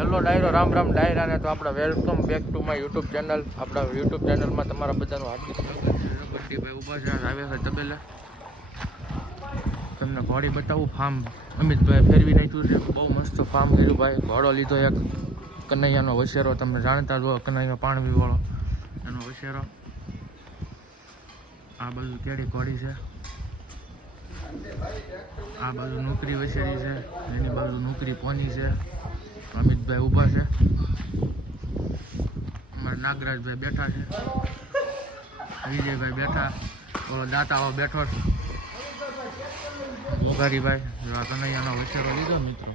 Hello ડાયરો, રામ રામ ડાયરાને. તો આપણે welcome back to my YouTube channel. આપણા યુટ્યુબ ચેનલમાં તમારા બધાનું હાર્દિક સ્વાગત છે. બંટીભાઈ ઊભા છે, આવે છે તબેલે. તમને ઘોડી બતાવું. ફાર્મ અમિતભાઈ ફેરવી નાખ્યું છે. બહુ મસ્ત ફાર્મ કર્યું ભાઈ. ઘોડો લીધો એક કનૈયાનો વસેરો. તમે જાણતા જો કનૈયો પાણવીવાળો એનો વસેરો. આ બાજુ કેડી ઘોડી છે, આ બાજુ નોકરી વસેરી છે, એની બાજુ નોકરી પોની છે. અમિતભાઈ ઊભા છે, અમારા નાગરાજભાઈ બેઠા છે, વિજયભાઈ બેઠા, ઓલો દાતાઓ બેઠો છે, મોગારીભાઈ. આ કનૈયાનો વસેરો લીધો મિત્રો.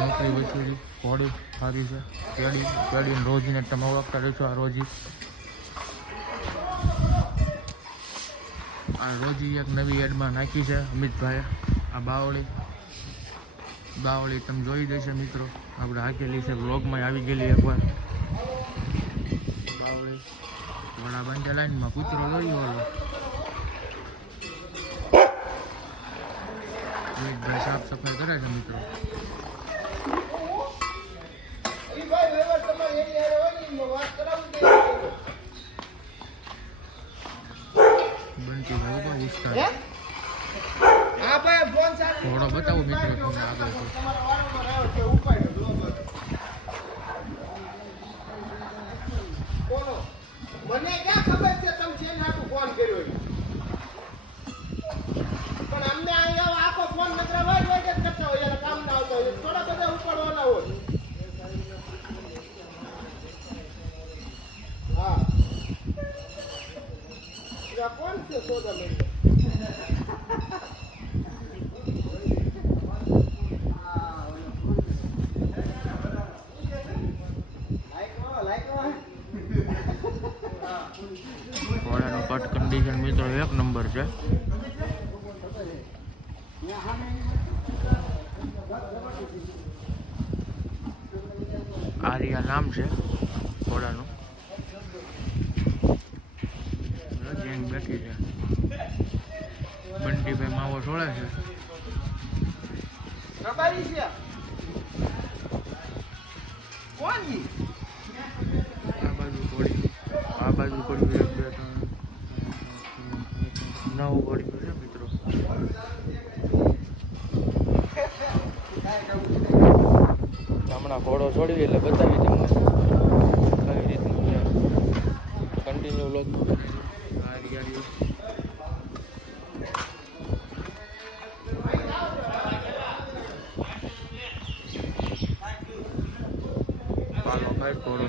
નોકરી વસેરી ઘોડી સારી છે. કેડી રોજીને તમે ઓળખતા રહેશો. આ રોજી, આ રોજી એક નવી એડમાં નાખી છે અમિતભાઈએ. આ બાવળી તમે જોઈ દેશે મિત્રો. આપણે હાકેલી છે, વ્લોગમાં આવી ગયેલી એકવાર બાવળી. વડા બાંધે લાઈનમાં કૂતરો જોયો હતો. અમિતભાઈ સાફ સફાઈ કરે છે મિત્રો. બંટીભાઈ ઉભા વિસ્તાર થોડો બતાવો મિત્રો તમને આગળ. મને ક્યાં ખબર છે તમે છે નાખું ફોન કર્યો પણ અમને અહીંયા આખો ફોન નકરા હોય જ કરતા હોય એટલે કામ ના આવતા હોય. થોડા બધા ઉપાડવાના હોય. હા કોણ છે સોદા મેં ઘોડાનો કટ કન્ડિશન મિત્રો એક નંબર છે. આર્યા નામ છે ઘોડાનું. બેઠી છે. બંટીભાઈ માવો છોડે છે. રબારી છે કોની આ બાજુ ઘોડી, આ બાજુ ઘોડી 1 2 3 9 ઘોડીઓ છે મિત્રો. હમણાં ઘોડો છોડી એટલે બતાવી તમને કઈ રીતનું છે. કન્ટિન્યુ લોક ઘોડો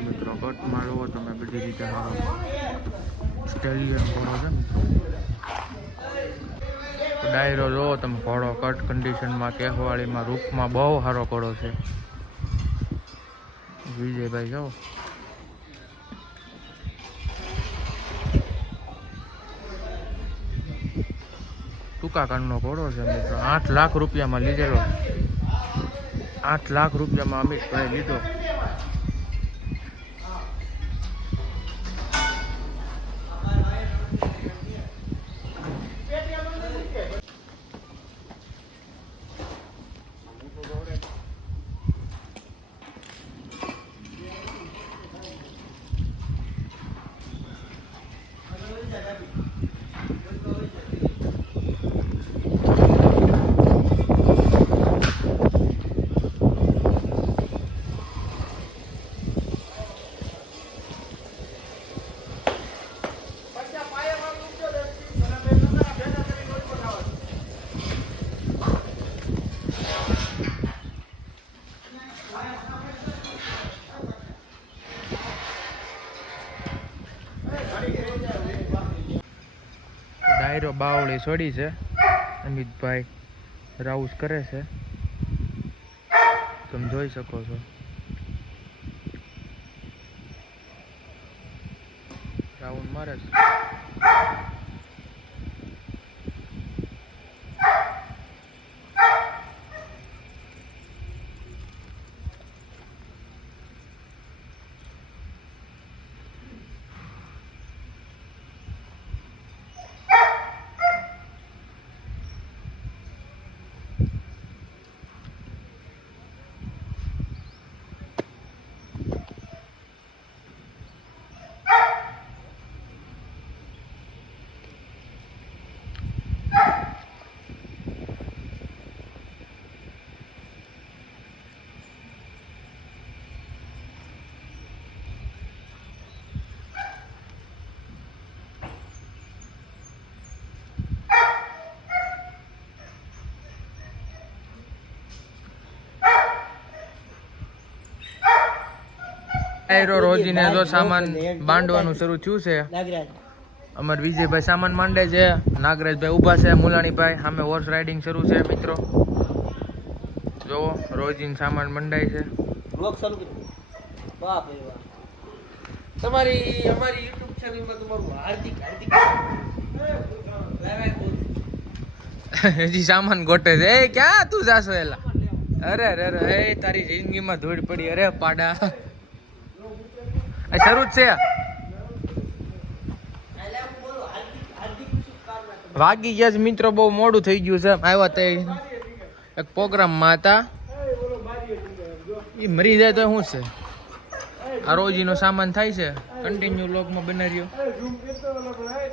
મિત્રો. કટમાં જોવો તમે બધી રીતે સારો સ્ટેલિયન ઘોડો છે મિત્રો. ડાયરો જોવો તમે ઘોડો કટ કન્ડિશનમાં, કેહવાળીમાં, રૂપમાં બહુ સારો ઘોડો છે. વિજયભાઈ જાઓ. ટૂંકા કાનનો ઘોડો છે મિત્રો. 8 લાખ રૂપિયામાં લીધેલો. 8 લાખ રૂપિયામાં અમિતભાઈ લીધો. ડાયરો બાવળી છોડી છે. અમિતભાઈ રાઉસ કરે છે, તમે જોઈ શકો છો. રાઉન્ડ મારે છે. આયરો રોજીને જો સામાન બાંધવાનું શરૂ થયું છે. નાગરાજ અમાર વિજયભાઈ સામાન માંડે છે, નાગરાજભાઈ ઊભા છે, મુલાણીભાઈ સામે હોર્સ રાઇડિંગ શરૂ છે મિત્રો. જો રોજીન સામાન મંડાય છે. બ્લોગ ચાલુ કરી બાપ રે બાપ. તમારી અમારી YouTube ચેનલમાં તમારું હાર્દિક હાર્દિક હજી સામાન ગોટે છે. એ ક્યાં તું જાશો એલા? અરે અરે અરે એ તારી જિંદગીમાં ધૂળ પડી. અરે પાડા આ શરૂ જ છે. વાગી ગયા છે મિત્રો, બહુ મોડું થઈ ગયું છે. આવ્યા તે એક પ્રોગ્રામમાં હતા, એ મરી જાય તો શું છે. આ રોજીનો સામાન થાય છે. કન્ટિન્યુ લોકમાં બનાવ્યો.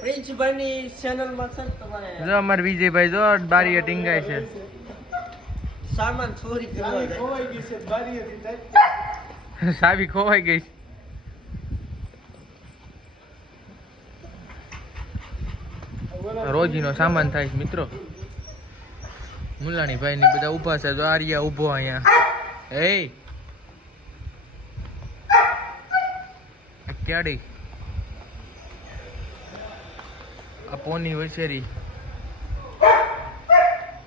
પ્રિન્સભાઈની ચેનલમાં છે તમારે જો અમારે વિજયભાઈ જો બારીએ ટીંગાય છે. સામાન ચોરી કરવા સાવી ખોવાઈ ગઈ. રોજીનો સામાન થાય છે મિત્રો. મુલાણીભાઈ ની બધા ઊભા છે. જો આર્યા ઊભો અહીંયા. એ ક્યાડી આ પોની વસેરી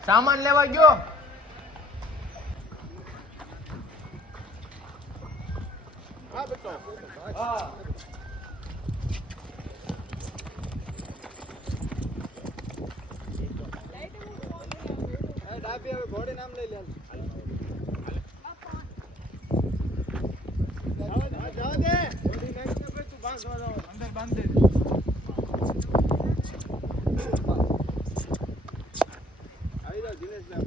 સામાન લેવા ગયો. ઘોડે નામ લઈ લે અંદર બાંધ દે. આવી જાવ દિનેશ ના.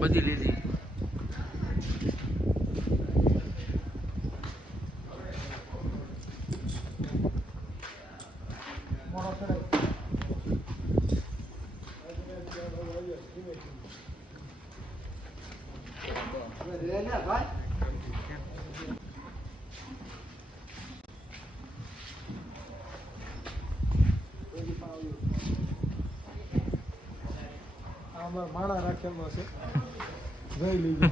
બધી લીધી. માણા રાખેમાં છે જોઈ લીધું.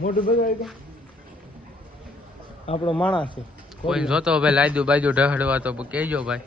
મોટું બગાડી તો આપણો માણસ છે. કોઈ જોતો ભાઈ લાયદું બાજુ ઢહડવા તો કહેજો ભાઈ.